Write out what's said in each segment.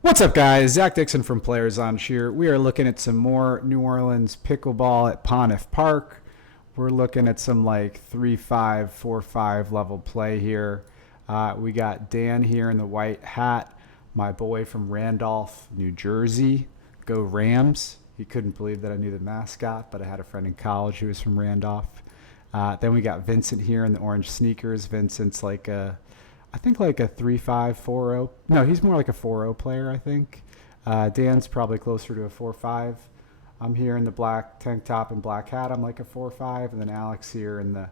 What's up, guys? Zach Dixon from Players on Cheer. We are looking at some more New Orleans pickleball at Pontiff Park. We're looking at some like 3-5, 4-5 level play here. We got Dan here in the white hat, my boy from Randolph, New Jersey. Go Rams. He couldn't believe that I knew the mascot, but I had a friend in college who was from Randolph. Then we got Vincent here in the orange sneakers. Vincent's like I think like a 3-5, 4-0. No, he's more like a 4-0 player, I think. Dan's probably closer to a 4-5. I'm here in the black tank top and black hat. I'm like a 4-5. And then Alex here in the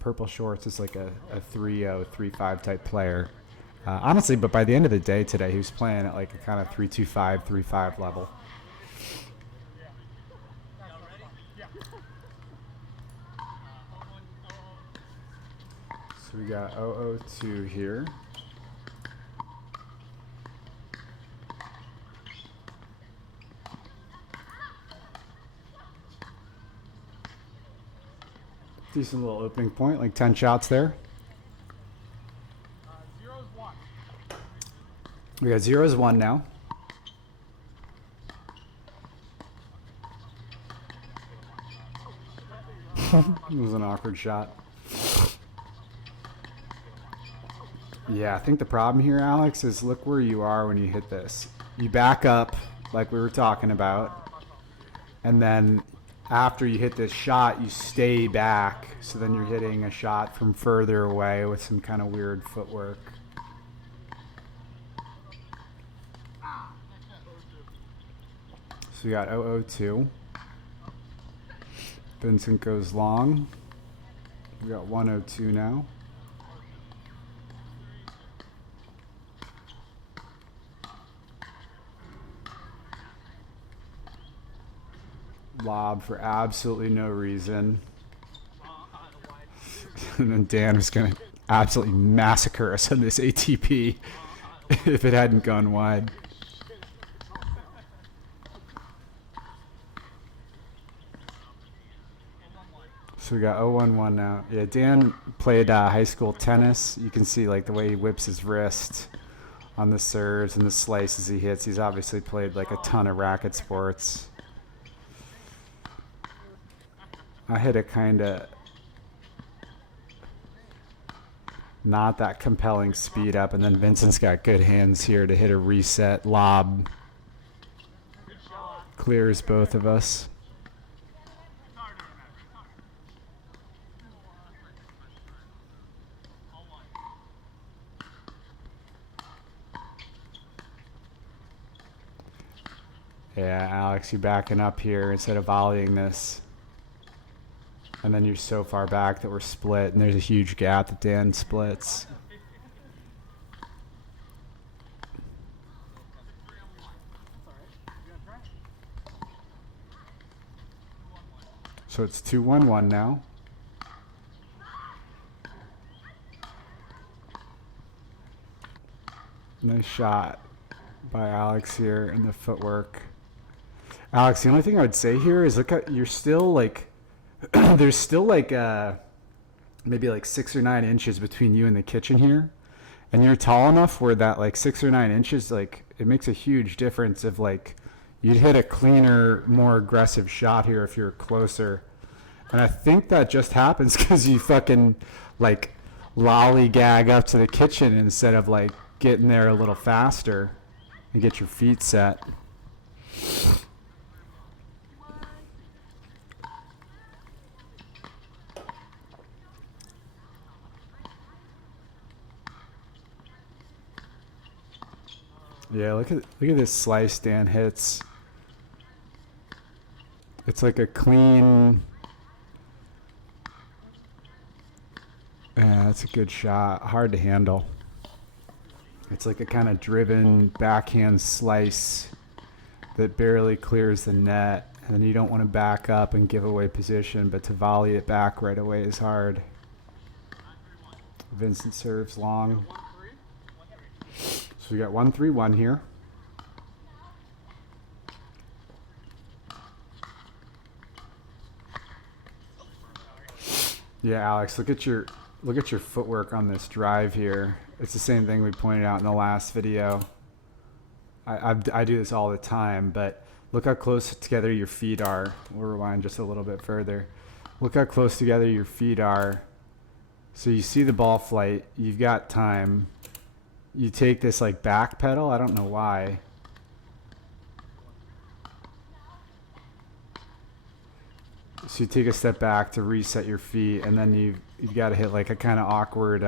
purple shorts is like a 3-0, 3-5 type player. Honestly, but by the end of the day today, he was playing at like a kind of 3-2-5, 3-5 level. So we got 002 here. Decent little opening point, like 10 shots there. We got 0-1 now. It was an awkward shot. Yeah, I think the problem here, Alex, is look where you are when you hit this. You back up, like we were talking about, and then after you hit this shot, you stay back, so then you're hitting a shot from further away with some kind of weird footwork. So we got 002. Vincent goes long. We got 102 now. Lob for absolutely no reason. And then Dan was going to absolutely massacre us on this ATP if it hadn't gone wide. So we got 0-1-1 now. Yeah, Dan played high school tennis. You can see like the way he whips his wrist on the serves and the slices he hits. He's obviously played like a ton of racket sports. I hit a kind of not that compelling speed up, and then Vincent's got good hands here to hit a reset lob. Clears both of us. Yeah, Alex, you're backing up here instead of volleying this. And then you're so far back that we're split, and there's a huge gap that Dan splits. So it's 2-1-1 now. Nice shot by Alex here in the footwork. Alex, the only thing I would say here is look at, you're still like there's still like maybe like 6 or 9 inches between you and the kitchen here, and you're tall enough where that like 6 or 9 inches, like it makes a huge difference if like you'd hit a cleaner, more aggressive shot here if you're closer. And I think that just happens because you fucking like lollygag up to the kitchen instead of like getting there a little faster and get your feet set. Yeah, look at this slice Dan hits. It's like a clean. Yeah, that's a good shot. Hard to handle. It's like a kind of driven backhand slice that barely clears the net, and then you don't want to back up and give away position, but to volley it back right away is hard. Vincent serves long. So we got 1-3-1 here. Yeah, Alex, look at your footwork on this drive here. It's the same thing we pointed out in the last video. I do this all the time, but look how close together your feet are. We'll rewind just a little bit further. Look how close together your feet are. So you see the ball flight, you've got time. You take this like back pedal, I don't know why. So you take a step back to reset your feet, and then you've got to hit like a kind of awkward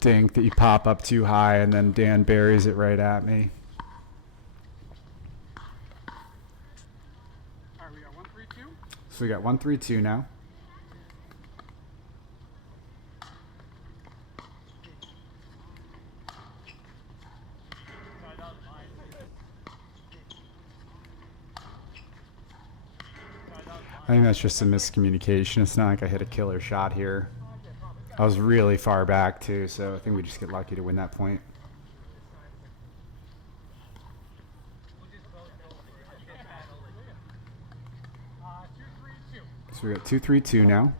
dink that you pop up too high, and then Dan buries it right at me. All right, we got 1-3-2. So we got 1-3-2 now. I think that's just a miscommunication. It's not like I hit a killer shot here. I was really far back too, so I think we just get lucky to win that point. So we got 2-3-2 now.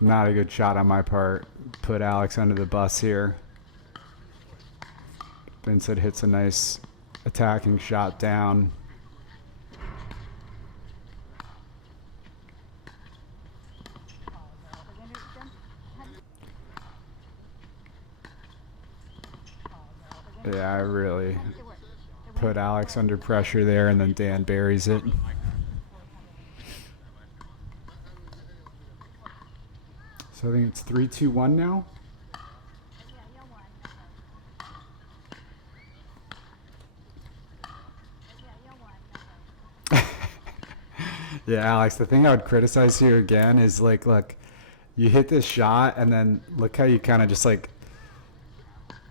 Not a good shot on my part. Put Alex under the bus here. Vincent hits a nice attacking shot down. Yeah, I really put Alex under pressure there, and then Dan buries it. So I think it's 3-2-1 now. Yeah, Alex, the thing I would criticize here again is like, look, you hit this shot, and then look how you kind of just like,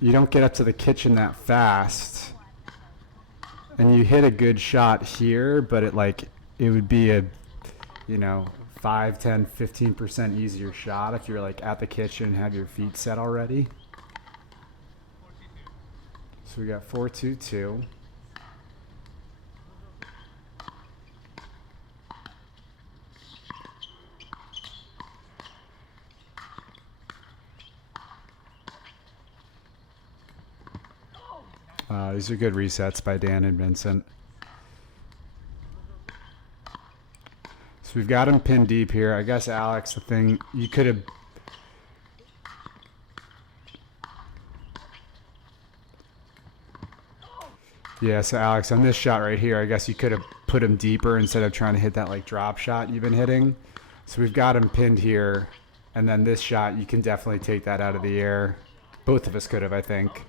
you don't get up to the kitchen that fast, and you hit a good shot here, but it would be a, 5, 10, 15% easier shot if you're like at the kitchen and have your feet set already. So we got 4-2-2. These are good resets by Dan and Vincent. So we've got him pinned deep here. I guess, Alex, the thing you could have... Yeah, so Alex, on this shot right here, I guess you could have put him deeper instead of trying to hit that like drop shot you've been hitting. So we've got him pinned here, and then this shot, you can definitely take that out of the air. Both of us could have, I think.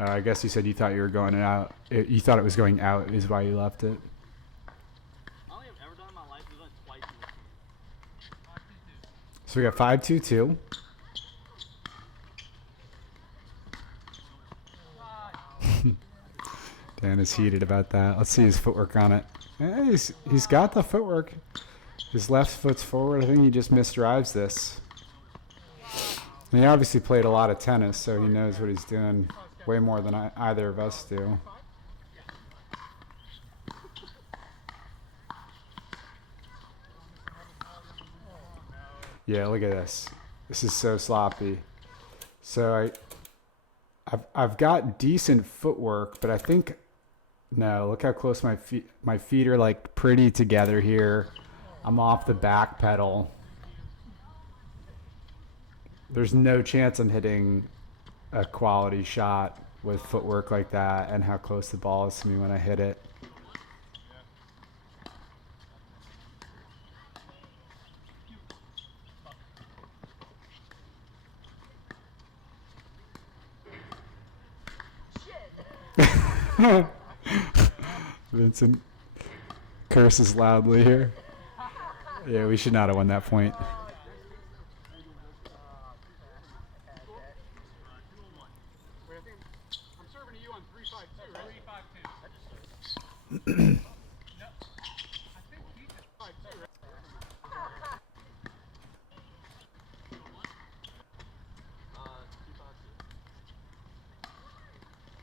I guess you said you thought you were going out. You thought it was going out is why you left it. So we got 5-2-2. Dan is heated about that. Let's see his footwork on it. Yeah, he's got the footwork. His left foot's forward. I think he just misdrives this. And he obviously played a lot of tennis, so he knows what he's doing way more than either of us do. Yeah, look at this. This is so sloppy. So I've got decent footwork, but I think no. Look how close my feet are like pretty together here. I'm off the back pedal. There's no chance I'm hitting a quality shot with footwork like that and how close the ball is to me when I hit it. Vincent curses loudly here. Yeah, we should not have won that point.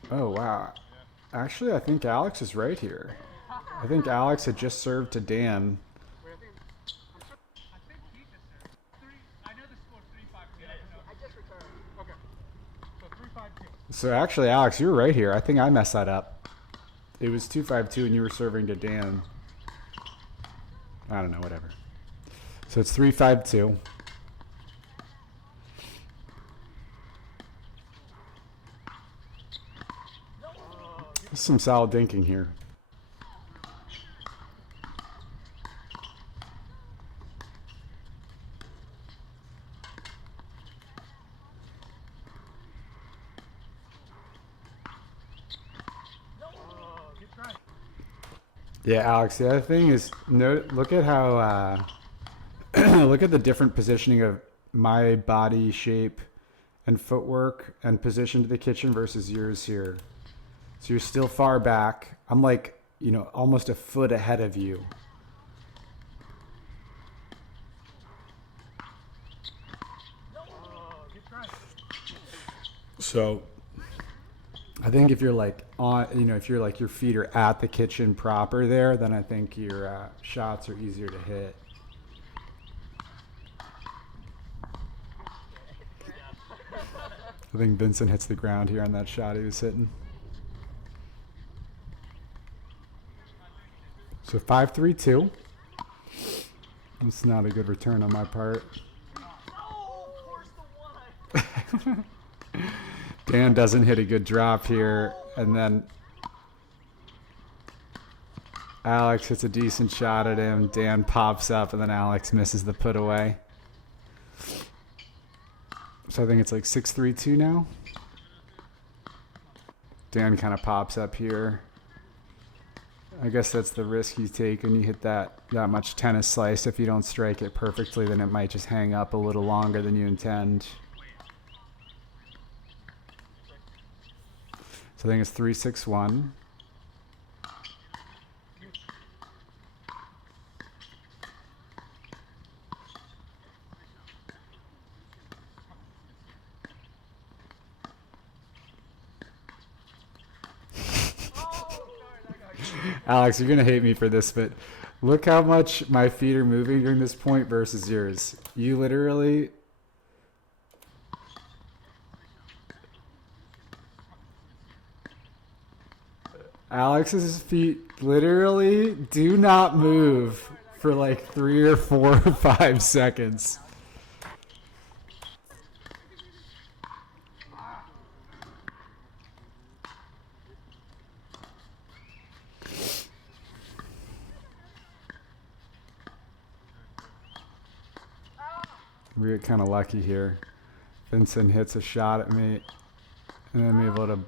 Oh, wow. Actually, I think Alex is right here. I think Alex had just served to Dan. So actually, Alex, you were right here. I think I messed that up. It was 2-5-2 and you were serving to Dan. I don't know, whatever. So it's 3-5-2. There's some solid dinking here. Yeah, Alex, the other thing is, look at how, look at the different positioning of my body shape and footwork and position to the kitchen versus yours here. So you're still far back. I'm like, almost a foot ahead of you. So I think if you're like if you're like your feet are at the kitchen proper there, then I think your shots are easier to hit. I think Vincent hits the ground here on that shot he was hitting. So 5-3-2. It's not a good return on my part. Dan doesn't hit a good drop here, and then Alex hits a decent shot at him. Dan pops up, and then Alex misses the put away. So I think it's like 6-3-2 now. Dan kind of pops up here. I guess that's the risk you take when you hit that much tennis slice. If you don't strike it perfectly, then it might just hang up a little longer than you intend. So I think it's 3-6-1. Alex, you're going to hate me for this, but look how much my feet are moving during this point versus yours. You literally... Alex's feet literally do not move for like 3 or 4 or 5 seconds. We get kind of lucky here. Vincent hits a shot at me, and then I'm able to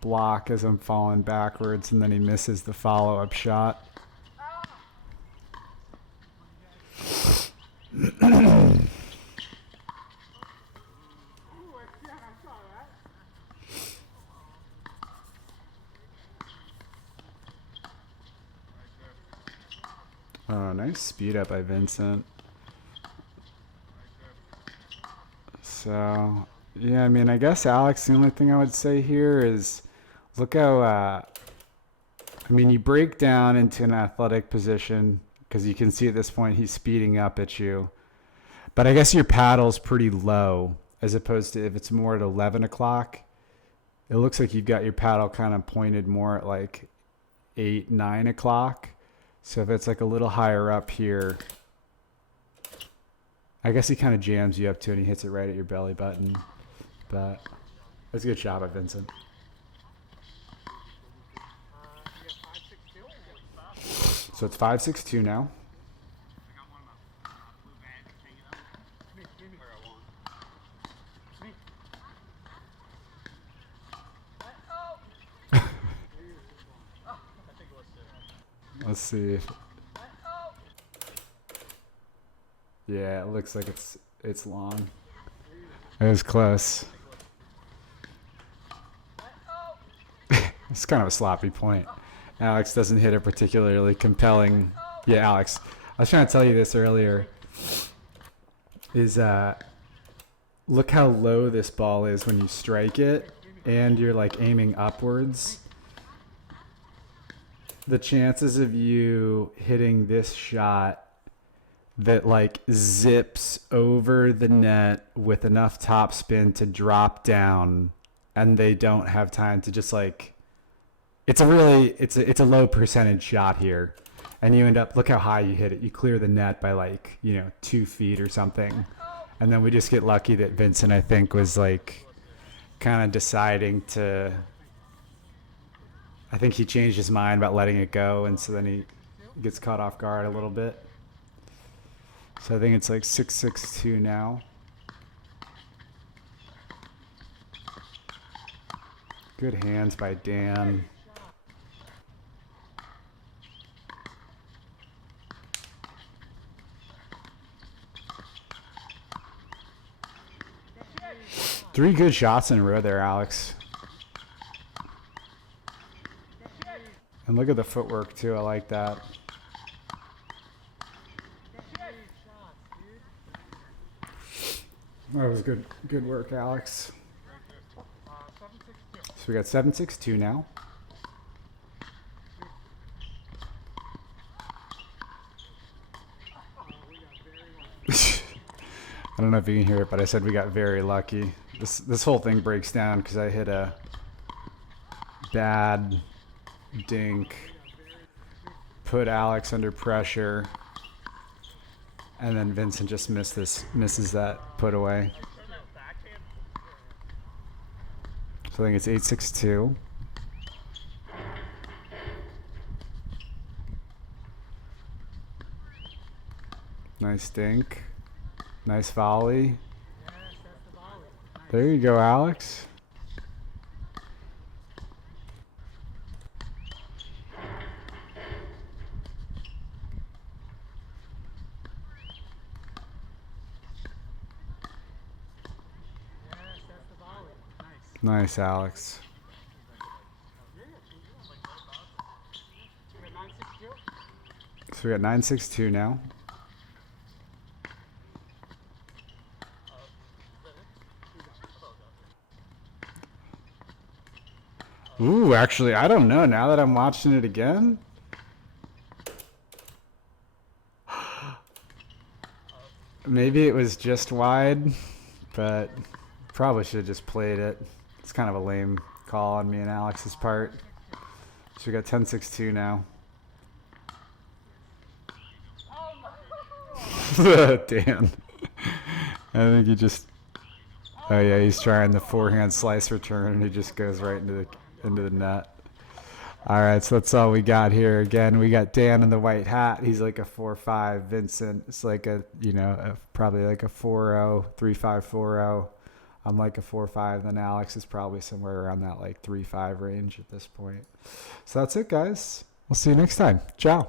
block as I'm falling backwards, and then he misses the follow-up shot. Oh, nice speed up by Vincent. So, yeah, I mean, I guess, Alex, the only thing I would say here is look how, I mean, you break down into an athletic position because you can see at this point he's speeding up at you. But I guess your paddle's pretty low as opposed to if it's more at 11 o'clock. It looks like you've got your paddle kind of pointed more at like 8, 9 o'clock. So if it's like a little higher up here, I guess he kind of jams you up to and he hits it right at your belly button. But that's a good shot by Vincent. So it's 5-6-2 now. Let's see. Yeah, it looks like it's long. It was close. It's kind of a sloppy point. Alex doesn't hit a particularly compelling... Yeah, Alex. I was trying to tell you this earlier. Is look how low this ball is when you strike it and you're like aiming upwards. The chances of you hitting this shot that like zips over the net with enough topspin to drop down and they don't have time to just like, it's a low percentage shot here, and you end up, look how high you hit it. You clear the net by like, 2 feet or something, and then we just get lucky that Vincent, I think, was like kind of deciding to. I think he changed his mind about letting it go, and so then he gets caught off guard a little bit. So I think it's like 6-6-2 now. Good hands by Dan. Three good shots in a row there, Alex. And look at the footwork too. I like that. That was good work, Alex. So we got 7-6-2 now. I don't know if you can hear it, but I said we got very lucky. This whole thing breaks down because I hit a bad dink, put Alex under pressure, and then Vincent just misses that put away. So I think it's 8-6-2. Nice dink. Nice volley. There you go, Alex. Nice, Alex. So we got 9-6-2 now. Ooh, actually, I don't know. Now that I'm watching it again, maybe it was just wide, but probably should have just played it. It's kind of a lame call on me and Alex's part. So we got 10-6-2 now. Dan. I think he just. Oh yeah, he's trying the forehand slice return, and he just goes right into the net. All right, so that's all we got here. Again, we got Dan in the white hat. He's like a 4-5. Vincent is like probably like a 4-0, 3-5, 4-0. I'm like a 4-5. Then Alex is probably somewhere around that like 3-5 range at this point. So that's it, guys. We'll see you next time. Ciao.